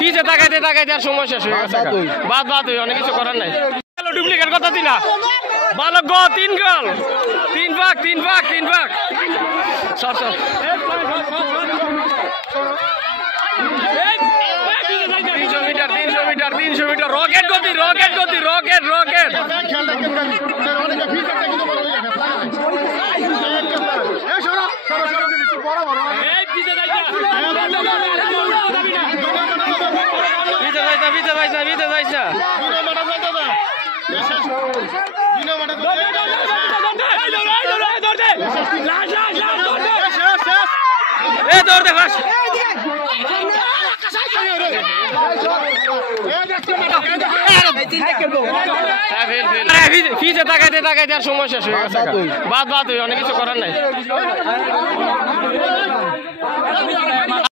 ফিজে তাকাইতে তাকাইতে আর সময় শেষ হয়ে গেছে। বাদ অনেক কিছু করার নাই। ডুপ্লিকেট কথা দিলা বালক গো 3 গোল 3 ভাগ সর 300 মিটার রকেট গতি ফিজে তাকাইতে তাকাইতে আর সময় শেষ হয়ে গেছে। বাদ অনেক কিছু করার নাই।